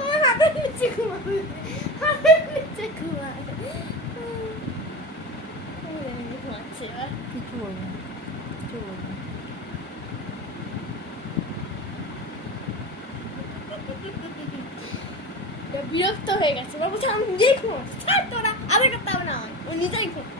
আমার হাতের নিচে ঘুমাবে, হাতের নিচে ঘুমাবে। ঘুমাচ্ছে এবার। কিছু বলবো না, কিছু বলবো না। বিরক্ত হয়ে গেছে, বলছে আমি নিজেই ঘুমাচ্ছি, ছাড় তোরা, আবার করতে হবে না, ও নিজেই ঘুমাচ্ছে।